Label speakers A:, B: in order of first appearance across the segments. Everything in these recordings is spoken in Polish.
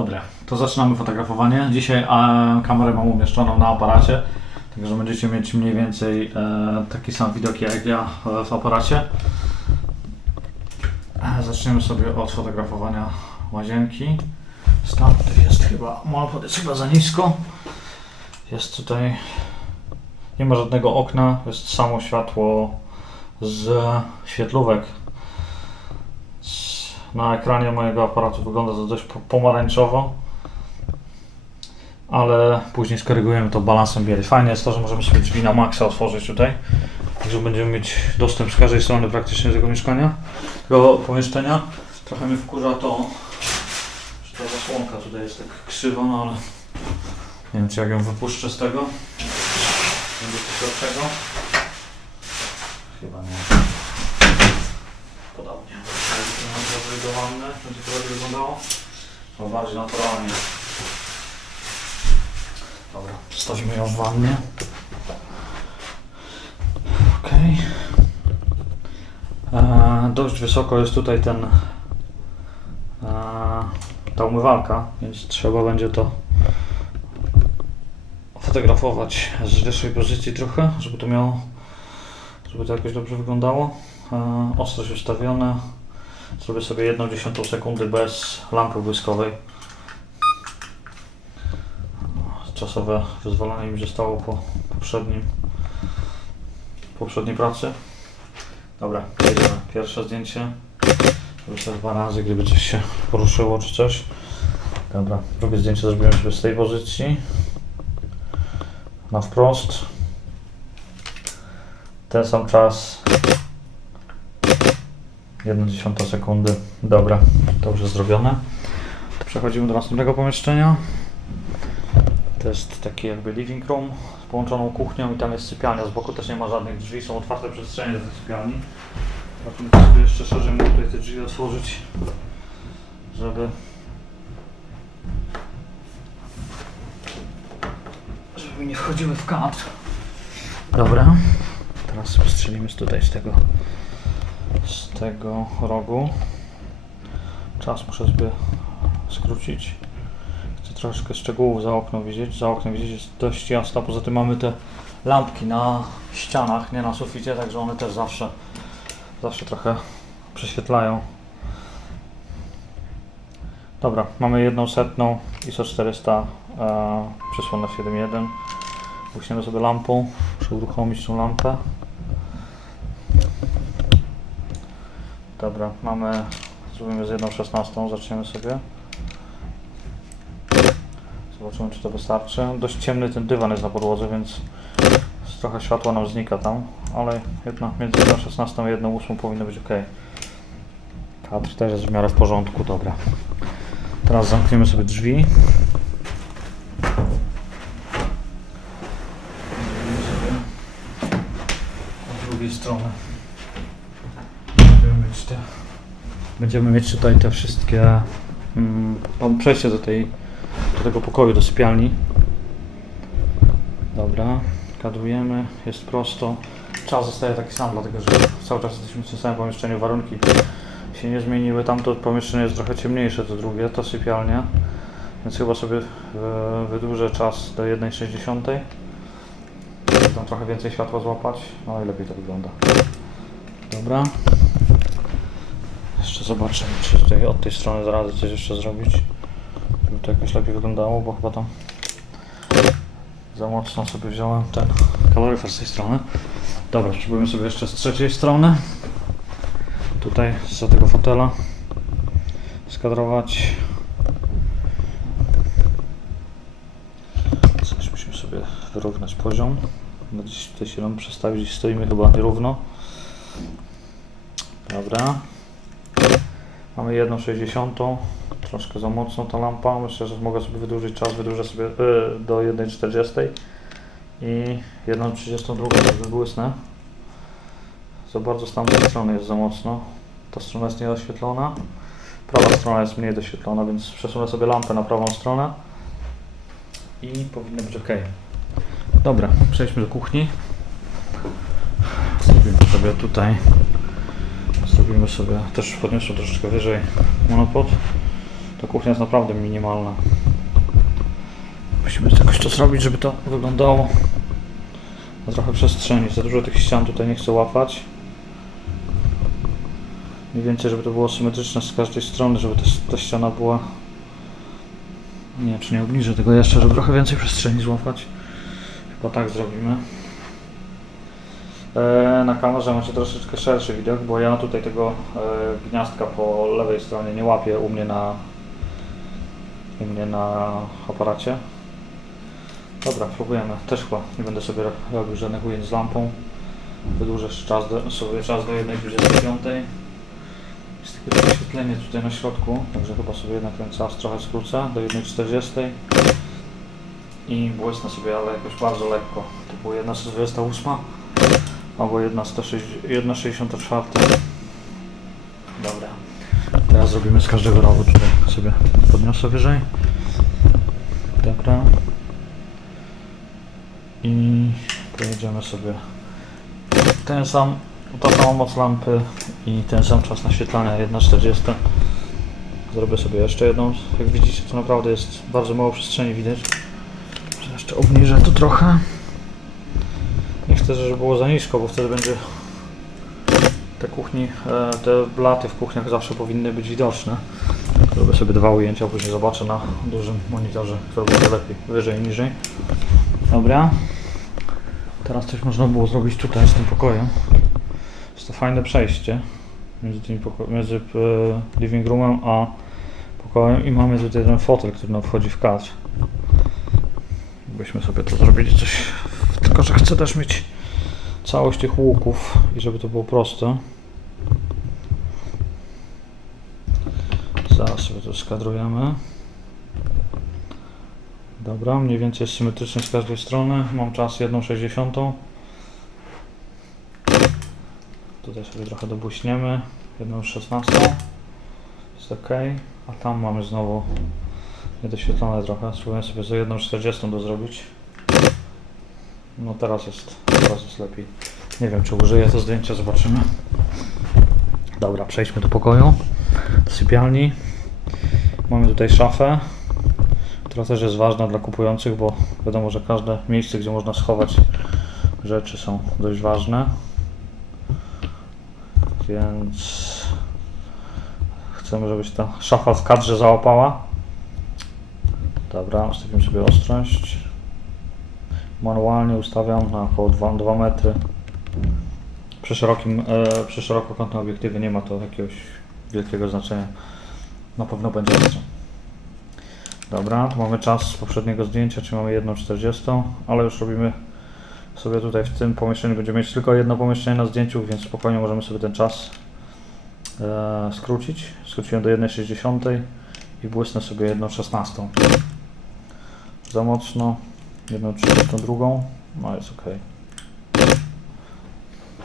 A: Dobra, to zaczynamy fotografowanie. Dzisiaj e, kamerę mam umieszczoną na aparacie, także będziecie mieć mniej więcej e, taki sam widok jak ja e, w aparacie. E, zaczniemy sobie od fotografowania łazienki. Standard jest chyba, monopod jest chyba za nisko. Jest tutaj, nie ma żadnego okna, jest samo światło z świetlówek. Na ekranie mojego aparatu wygląda to dość po- pomarańczowo, ale później skorygujemy to balansem bieli. Fajnie jest to, że możemy sobie drzwi na maksa otworzyć tutaj, także będziemy mieć dostęp z każdej strony praktycznie tego mieszkania, tego pomieszczenia. Trochę mnie wkurza to, że ta zasłonka tutaj jest tak krzywa, no ale nie wiem czy jak ją wypuszczę z tego, będzie coś lepszego. Chyba nie. Podobnie. Będzie do wanny, będzie to lepiej wyglądało. To bardziej naturalnie. Dobra, stawimy ją w wannie. Okej. E, Dość wysoko jest tutaj ten e, ta umywalka, więc trzeba będzie to fotografować z wyższej pozycji trochę, żeby to miało, żeby to jakoś dobrze wyglądało. E, Ostrość ustawiona. Zrobię sobie jedną dziesiątą sekundy bez lampy błyskowej. Czasowe wyzwolenie mi zostało po poprzednim poprzedniej pracy. Dobra, jedziemy. Pierwsze zdjęcie. Sobie dwa razy, gdyby coś się poruszyło czy coś. Dobra, drugie zdjęcie zrobiłem sobie z tej pozycji. Na wprost. Ten sam czas 1,1 sekundy. Dobra, to już jest zrobione. To przechodzimy do następnego pomieszczenia. To jest taki jakby living room z połączoną kuchnią i tam jest sypialnia. Z boku też nie ma żadnych drzwi, są otwarte przestrzenie do sypialni. Zobaczymy, czy sobie jeszcze szerzej mogę tutaj te drzwi otworzyć, żeby żeby nie wchodziły w kadr. Dobra, teraz strzelimy tutaj z tego z tego rogu. Czas muszę sobie skrócić. Chcę troszkę szczegółów za okno widzieć. Za oknem widzieć jest dość jasno. Poza tym mamy te lampki na ścianach, nie na suficie, także one też zawsze, zawsze trochę prześwietlają. Dobra, mamy jedną setną ISO 400 e, przesłona 7.1. Błyśniemy sobie lampą. Muszę uruchomić tą lampę. Dobra, mamy, zrobimy z jedną szesnastą, zaczniemy sobie. Zobaczymy, czy to wystarczy. Dość ciemny ten dywan jest na podłodze, więc trochę światła nam znika tam, ale jedna, między 1.16 a 1.8 powinno być ok. Kadr też jest w miarę w porządku, dobra. Teraz zamkniemy sobie drzwi. Od drugiej strony. Będziemy mieć, tutaj te wszystkie mm, przejście do tej do tego pokoju, do sypialni. Dobra, kadrujemy, jest prosto. Czas zostaje taki sam, dlatego że cały czas jesteśmy w tym samym pomieszczeniu, warunki się nie zmieniły. Tamto pomieszczenie jest trochę ciemniejsze, to drugie, to sypialnia. Więc chyba sobie e, wydłużę czas do 1.60. Żeby tam trochę więcej światła złapać, no i lepiej to wygląda. Dobra. Jeszcze zobaczymy, czy tutaj od tej strony zaraz coś jeszcze zrobić. Żeby to jakoś lepiej wyglądało, bo chyba tam za mocno sobie wziąłem ten kaloryfer z tej strony. Dobra, spróbujemy sobie jeszcze z trzeciej strony. Tutaj za tego fotela skadrować. Coś musimy sobie wyrównać poziom. Gdzieś tutaj się nam przestawić, stoimy chyba nierówno. Dobra. Mamy 1,60. Troszkę za mocno ta lampa. Myślę, że mogę sobie wydłużyć czas. Wydłużę sobie y, do 1,40 i 1,32 tak wybłysnę. Za bardzo z tamtej strony jest za mocno. Ta strona jest niedoświetlona. Prawa strona jest mniej doświetlona, więc przesunę sobie lampę na prawą stronę i powinno być ok. Dobra, przejdźmy do kuchni. Zrobimy sobie tutaj. Zrobimy sobie, też podniosę troszeczkę wyżej monopod. Ta kuchnia jest naprawdę minimalna. Musimy jakoś to zrobić, żeby to wyglądało na trochę przestrzeni. Za dużo tych ścian tutaj nie chcę łapać. Mniej więcej, żeby to było symetryczne z każdej strony, żeby ta, ta ściana była... Nie czy nie obniżę tego jeszcze, żeby trochę więcej przestrzeni złapać. Chyba tak zrobimy. E, na kamerze macie troszeczkę szerszy widok, bo ja tutaj tego e, gniazdka po lewej stronie nie łapię u mnie na u mnie na aparacie. Dobra, próbujemy. Też chyba nie będę sobie ro- robił żadnych ujęć z lampą. Wydłużę czas do, sobie czas do 1.25. Jest takie oświetlenie tutaj na środku, także chyba sobie jednak ten czas trochę skrócę do 1.40 i błysnę sobie, ale jakoś bardzo lekko. Było 1.48 albo 1.64. Dobra. Teraz zrobimy z każdego rogu tutaj sobie podniosę wyżej. Dobra. I pojedziemy sobie ten sam, ta sama moc lampy i ten sam czas naświetlania 1.40. Zrobię sobie jeszcze jedną. Jak widzicie to naprawdę jest bardzo mało przestrzeni widać. Jeszcze obniżę to trochę. Chcę, żeby było za nisko, bo wtedy będzie te kuchni, e, te blaty w kuchniach zawsze powinny być widoczne. Zrobię sobie dwa ujęcia, później zobaczę na dużym monitorze, które będzie lepiej, wyżej, niżej. Dobra. Teraz coś można było zrobić tutaj z tym pokojem. Jest to fajne przejście między, tymi między e, living roomem a pokojem i mamy tutaj ten fotel, który nam wchodzi w kadr. Byśmy sobie to zrobili coś, tylko że chcę też mieć całość tych łuków i żeby to było proste. Zaraz sobie to skadrujemy. Dobra, mniej więcej jest symetrycznie z każdej strony. Mam czas 1,60. Tutaj sobie trochę dobłyśniemy. 1,16. Jest ok. A tam mamy znowu niedoświetlone trochę. Spróbuję sobie za 1,40 to zrobić. No teraz jest, teraz jest lepiej. Nie wiem czy użyję to zdjęcia, zobaczymy. Dobra, przejdźmy do pokoju. Do sypialni. Mamy tutaj szafę, która też jest ważna dla kupujących, bo wiadomo, że każde miejsce, gdzie można schować rzeczy są dość ważne. Więc chcemy, żeby ta szafa w kadrze załapała. Dobra, ustawimy sobie ostrość. Manualnie ustawiam na około 2, 2 metry. Przy szerokim, e, przy szerokokątnym obiektywie nie ma to jakiegoś wielkiego znaczenia. Na pewno będzie ostro. Dobra, tu mamy czas z poprzedniego zdjęcia, czyli mamy 1.40, ale już robimy sobie tutaj w tym pomieszczeniu, będziemy mieć tylko jedno pomieszczenie na zdjęciu, więc spokojnie możemy sobie ten czas e, skrócić. Skróciłem do 1.60 i błysnę sobie 1.16. Za mocno, 1.32, no jest ok.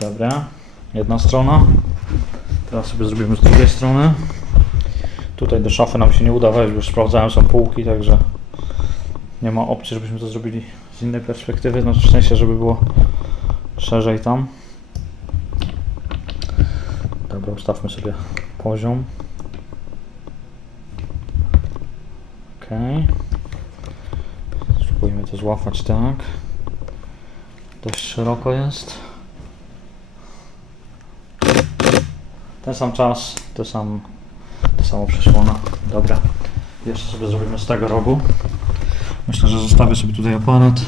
A: Dobra, jedna strona. Teraz sobie zrobimy z drugiej strony. Tutaj do szafy nam się nie uda wejść, bo już sprawdzałem, są półki, także nie ma opcji, żebyśmy to zrobili z innej perspektywy, znaczy w sensie, żeby było szerzej tam. Dobra, ustawmy sobie poziom. Ok. Spróbujmy to złapać tak. Dość szeroko jest. Ten sam czas, to sam, to samo przesłona. Dobra. Jeszcze sobie zrobimy z tego rogu. Myślę, że zostawię sobie tutaj aparat.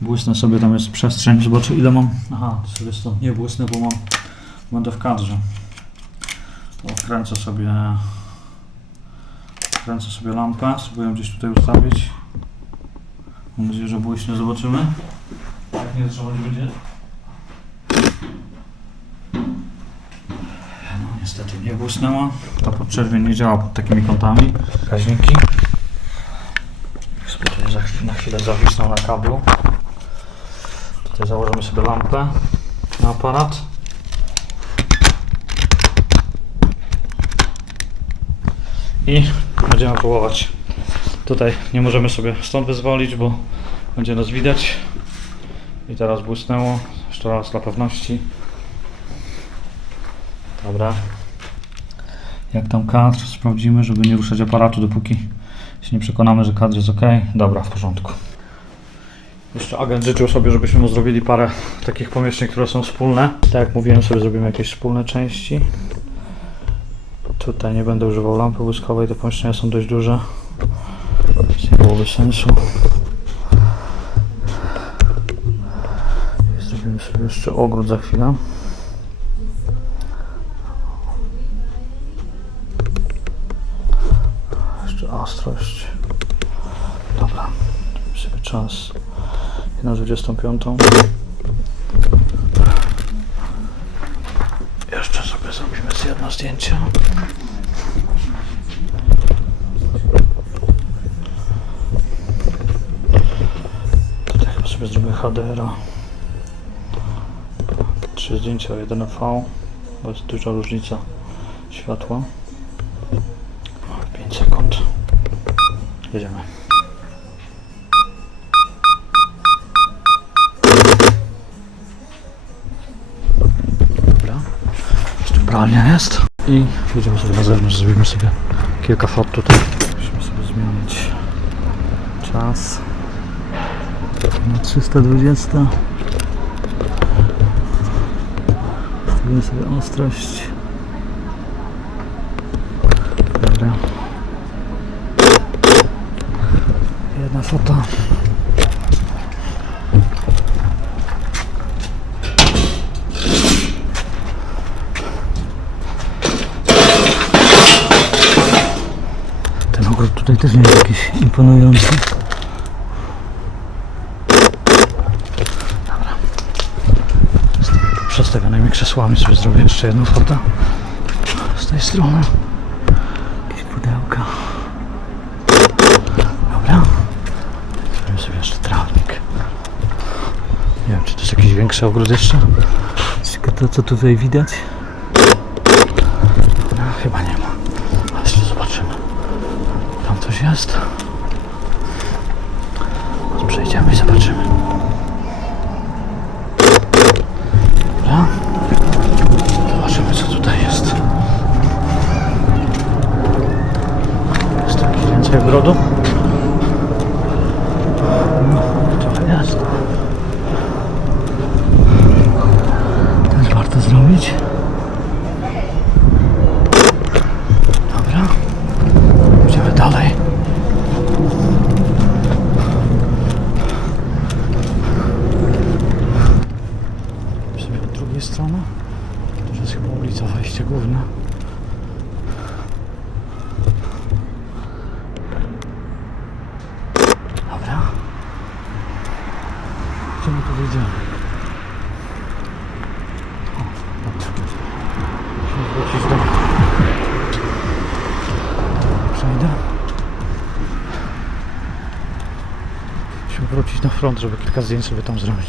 A: Błysnę sobie, tam jest przestrzeń, zobaczę ile mam. Aha, to sobie to nie błysnę, bo mam, będę w kadrze. To Wkręcę sobie, wkręcę sobie lampę, spróbuję gdzieś tutaj ustawić. Mam nadzieję, że błyśnie, zobaczymy. Jak nie, trzeba nie będzie. No niestety nie błysnęła. Ta podczerwień nie działa pod takimi kątami. Sobie tutaj za chwilę, na chwilę zawisną na kablu. Tutaj założymy sobie lampę na aparat. I będziemy próbować. Tutaj nie możemy sobie stąd wyzwolić, bo będzie nas widać. I teraz błysnęło. Jeszcze raz dla pewności. Dobra. Jak tam kadr, sprawdzimy, żeby nie ruszać aparatu, dopóki się nie przekonamy, że kadr jest ok. Dobra, w porządku. Jeszcze agent życzył sobie, żebyśmy mu zrobili parę takich pomieszczeń, które są wspólne. Tak jak mówiłem, sobie zrobimy jakieś wspólne części. Tutaj nie będę używał lampy błyskowej, te pomieszczenia są dość duże. Nie byłoby sensu. Zrobimy sobie jeszcze ogród za chwilę. Jeszcze ostrość. Dobra, sobie czas. 1.25. Jeszcze sobie zrobimy z jedno zdjęcie. Tutaj chyba sobie zrobimy HDR-a. Trzy zdjęcia o 1V, bo jest duża różnica światła. O, 5 sekund. Jedziemy. Pralnia jest. I jedziemy sobie na zewnątrz, zrobimy sobie kilka fot tutaj. Musimy sobie zmienić czas na 320. Zrobimy sobie ostrość. Dobra. Jedna foto. Ten ogród tutaj też nie jest jakiś imponujący. Dobra. Z tymi przestawionymi krzesłami sobie zrobię jeszcze jedną fotę. Z tej strony. Jakieś pudełka. Dobra. Zrobimy sobie jeszcze trawnik. Nie wiem, czy to jest jakiś większy ogród jeszcze. To, co tutaj widać. No, chyba nie ma. Jest. Przejdziemy i zobaczymy. Dobra. Zobaczymy co tutaj jest. Jest tu jakieś więcej ogrodu? No, trochę jest. Też warto zrobić. Dobra. Idziemy dalej. Sobie od drugiej strony. To jest chyba ulica wejście główne. Dobra. Gdzie my tu wyjdziemy? O, dobra. Musimy wrócić do... Przejdę. Musimy wrócić na front, żeby kilka zdjęć sobie tam zrobić.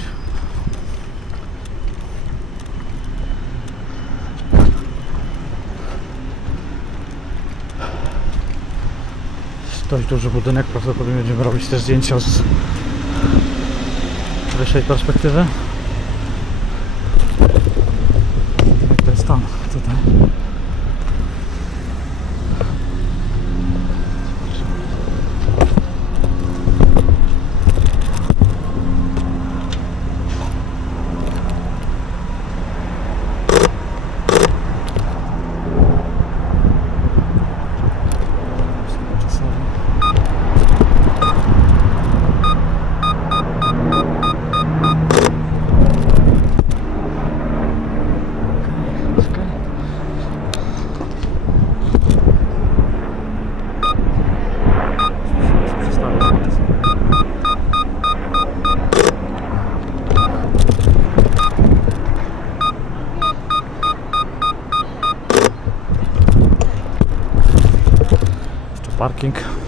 A: Dość duży budynek, prawdopodobnie będziemy robić te zdjęcia z wyższej perspektywy. Parking.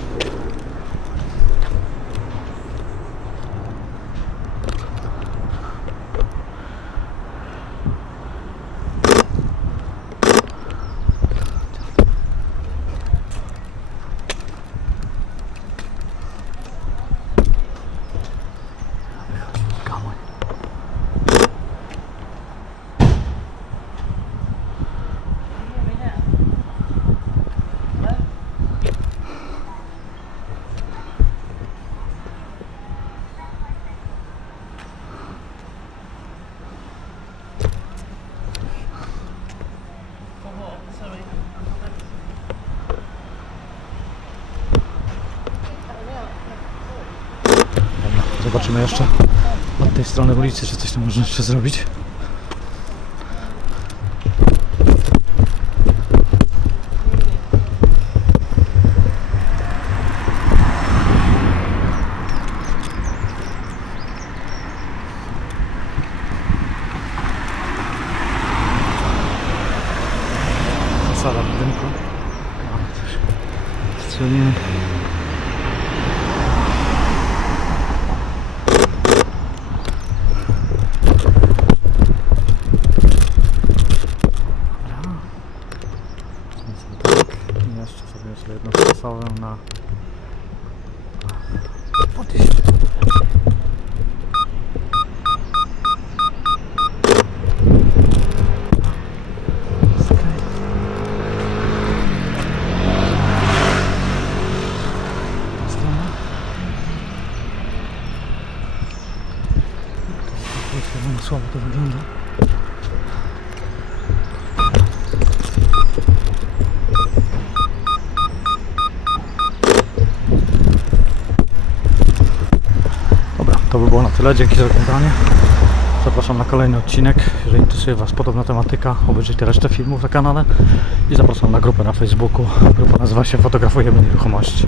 A: Zobaczymy jeszcze od tej strony ulicy, czy coś tam można jeszcze zrobić. Fasada budynku. A, coś strzelimy. I jeszcze sobie jeszcze jedną stosową na podejście. To by było na tyle. Dzięki za oglądanie. Zapraszam na kolejny odcinek. Jeżeli interesuje Was podobna tematyka, obejrzyjcie resztę filmów na kanale i zapraszam na grupę na Facebooku. Grupa nazywa się Fotografujemy Nieruchomości.